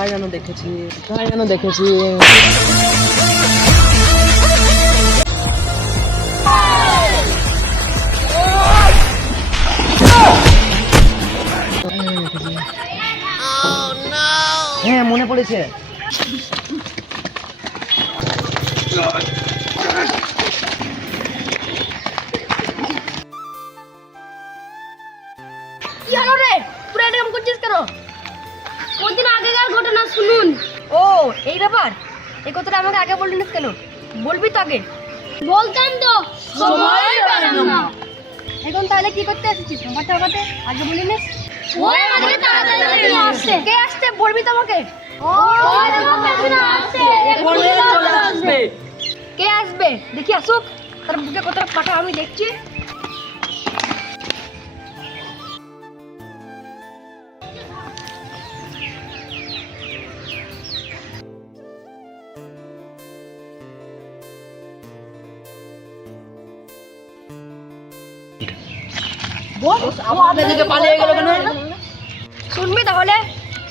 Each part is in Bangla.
কোথায় যেন দেখেছি হ্যাঁ মনে পড়েছে। কি হলো রে, তোরা এরকম করছিস কেন? কদিন আগেকার ঘটনা শুনুন। ও এই ব্যাপার, এই কথাটা আমাকে আগে বললি না কেন? বলবি তো আগে। বলতাম তো, সময় পেলাম না। এখন তাহলে কি করতে আসছিস? ব্যাপারটা আমাকে আগে বলি না। ওই আমাদের তাড়াতাড়ি আসছে। কে আসছে বলবি তো আমাকে। ওই দেখো পেছনে আসছে, এক্ষুনি চলে আসবে। কে আসবে দেখি আসুক, তার বুকে কতটা পাঠা আমি দেখছি। শুনবি তাহলে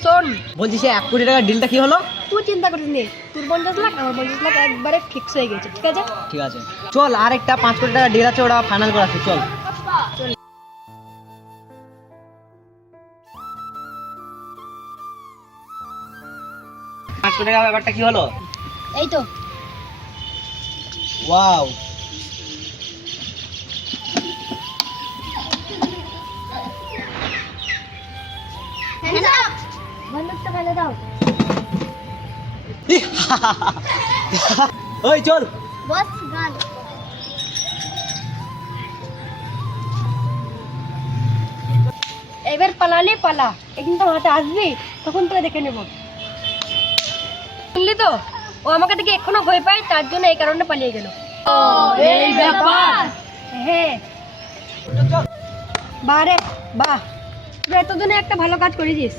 শোন, বলছি সে 1 কোটি টাকার ডিলটা কি হলো? তুই চিন্তা করিস নি, তোর 50 লাখ আমার 50 লাখ একবারে ফিক্স হয়ে গেছে। ঠিক আছে ঠিক আছে, চল আর একটা 5 কোটি টাকার ডিল আছে, ওটা ফাইনাল করা আছে। চল 5 কোটি টাকার ব্যাপারটা কি হলো? এই তো ওয়াও, বন্ধুটা ফেলে দাও। ওই চল। বস গান এবার পালালে পালা, একদিন তো হাতে আসবি, তখন তোকে দেখে নেব। শুনলি তো, ও আমাকে দেখে এখনো ভয় পায়, তার জন্য এই কারণে পালিয়ে গেল। এই ব্যাপার। হ্যাঁ বারে বাহ, তুই এতদিনে একটা ভালো কাজ করেছিস।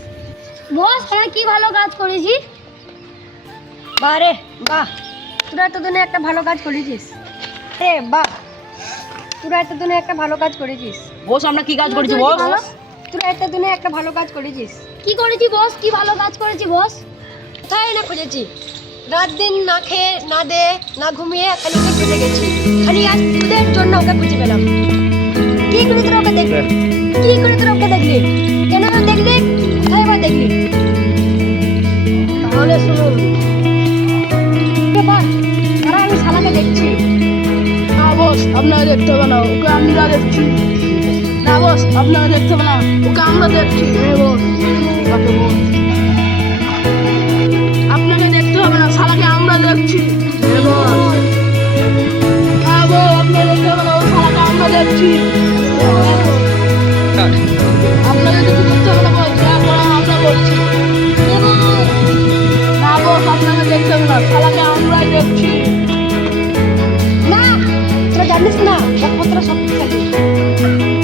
বস আমি কি ভালো কাজ করেছি? বারে বাহ, তোরা এতদিনে একটা ভালো কাজ করেছিস। রে বাহ, তোরা এতদিনে একটা ভালো কাজ করেছিস। বস আমরা কি কাজ করেছি বস? তোরা এতদিনে একটা ভালো কাজ করেছিস। কি করেছি বস? কি ভালো কাজ করেছি বস? কোথায় না খুঁজেছি, রাত দিন না খেয়ে না দে না ঘুমিয়ে খালি ওকে খুঁজে গেছি। খালি আজ তোদের জন্য ওকে খুঁজে পেলাম। কি করে তোরা ওকে দেখলি? কি করে তোরা ওকে দেখলি? কেন দেখলি? কোথায় বা দেখলি? তাহলে শুনুন, ব্যাপার তারা আমি শালাকে দেখছি। না বস আপনারা দেখতে হবে না, ওকে আমরা দেখছি। না বস আপনারা দেখতে হবে না, ওকে আমরা দেখছি। আপনাকে দেখতে হবে না, শালাকে আমরা দেখছি। আপনারা দেখতে হবে না, ও শালাকে আমরা দেখছি। আপনাদের কিছু করতে হবে না বস, যা করা আমরা করছি। না বস আপনাকে দেখতে হবে না, শালাকে আমরাই দেখছি। না তোরা জানিস না ও কতটা শক্তিশালী।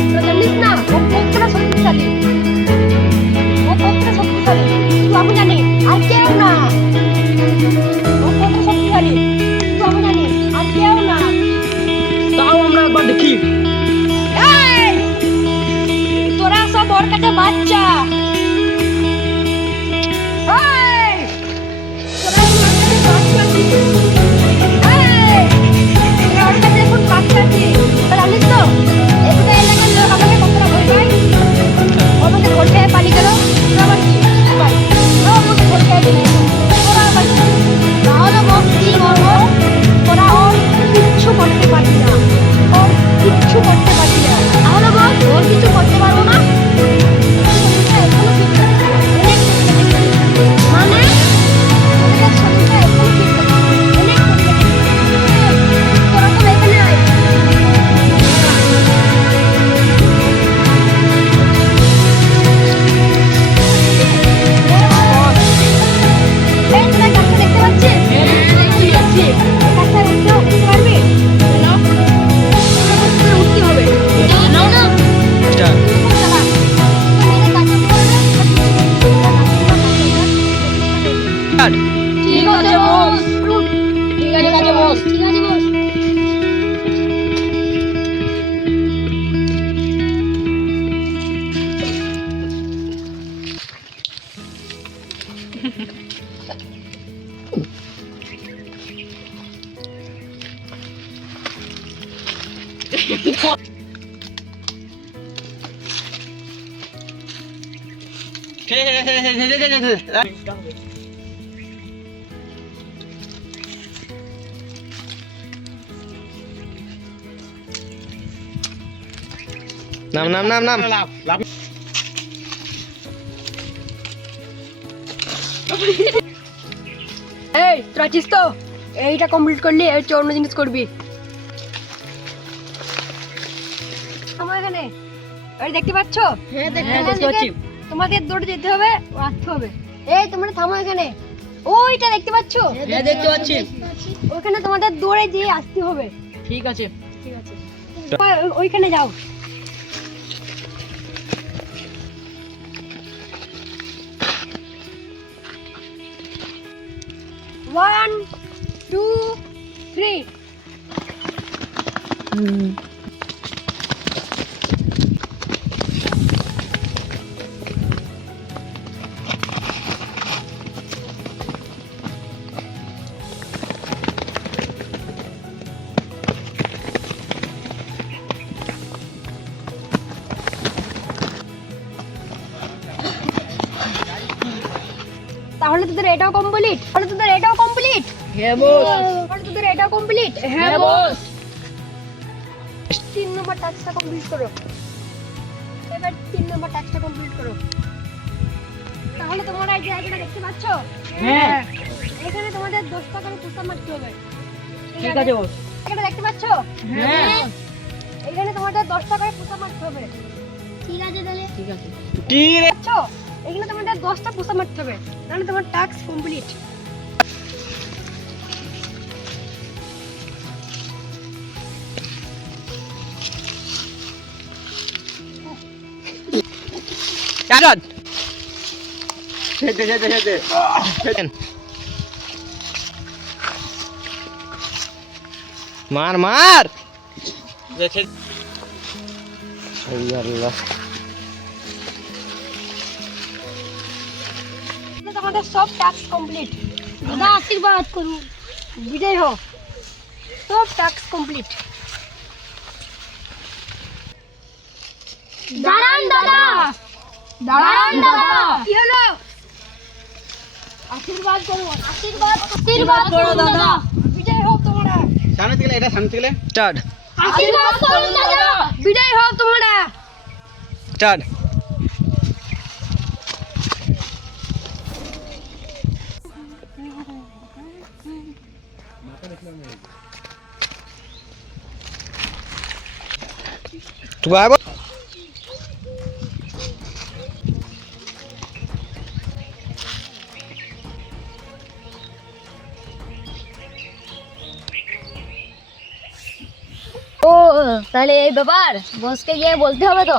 তোরা জানিস না ও কতটা শক্তিশালী। ও কতটা শক্তিশালী শুধু আমি জানি, আর কেউ না। ও কত শক্তিশালী শুধু আমি জানি, আর কেউ না। তাও আমরা একবার দেখি। এই তোরা সব ওর কাছে বাচ্চা। এই তোরা ওর কাছে বাচ্চা। এই তোরা ওর কাছে এখন বাচ্চা আছিস। তোরা জানিস তো এগুলো এলাকার লোক আমাকে কতটা ভয় পায়। ও আমাকে ভোট খেয়ে পালিয়ে গেল, তোরা আবার কি ভাই? ও আমাকে ভোট খেয়ে দিল, তোরা আবার কি? তাহলে বস কি বলবো? তোরা ওর কিচ্ছু করতে পারবি না, ওর কিচ্ছু করতে পারবি না। তাহলে বস ওর কিছু করতে পারবো না। নাম নাম নাম নাম এই তোরা আছিস তো? এইটা কমপ্লিট করলি এর চেয়ে অন্য জিনিস করবি। আমার এখানে এই দেখতে পাচ্ছ? হ্যাঁ দেখতে পাচ্ছি। তোমাদের দৌড়ে যেতে হবে, আসতে হবে। এই তোমরা থামো এখানে। ওইটা দেখতে পাচ্ছ? হ্যাঁ দেখতে পাচ্ছি। ওখানে তোমাদের দৌড়ে যেয়ে আসতে হবে। ঠিক আছে। ওইখানে যাও। One two three. তাহলে তোদের এটাও কমপ্লিট? হ্যাঁ বস। তাহলে তোদের এটাও কমপ্লিট? হ্যাঁ বস। 3 নম্বর টাস্কটা কমপ্লিট করো। এবার 3 নম্বর টাস্কটা কমপ্লিট করো। তাহলে তোমরা এই জায়গাটা দেখতে পাচ্ছ? হ্যাঁ এখানে তোমাদের 10 টাকা করে পুষা মারতে হবে। ঠিক আছে বস। এটা দেখতে পাচ্ছ? হ্যাঁ এখানে তোমাদের 10 টাকা করে পুষা মারতে হবে। ঠিক আছে তাহলে। ঠিক আছে। কি রে পাচ্ছ? এখানে তোমাদের 10টা পুষা মারতে হবে, তাহলে তোমার টাস্ক কমপ্লিট। আজাদ মার মার আল্লাহ তোমাদের সব টাস্ক কমপ্লিট। দাদা আশীর্বাদ করুন, বিজয় হোক। সব টাস্ক কমপ্লিট। দাঁড়ান দাদা, দাঁড়ান দাদা। কি হলো? আশীর্বাদ করুন, আশীর্বাদ করো দাদা। বিজয় হোক তোমরা। সামনে থেকে এটা সামনে থেকে স্টার্ট আশীর্বাদ করুন দাদা। বিজয় হোক তোমরা। স্টার্ট तू आया ও তাহলে এই ব্যাপার, বসকে গিয়ে বলতে হবে তো।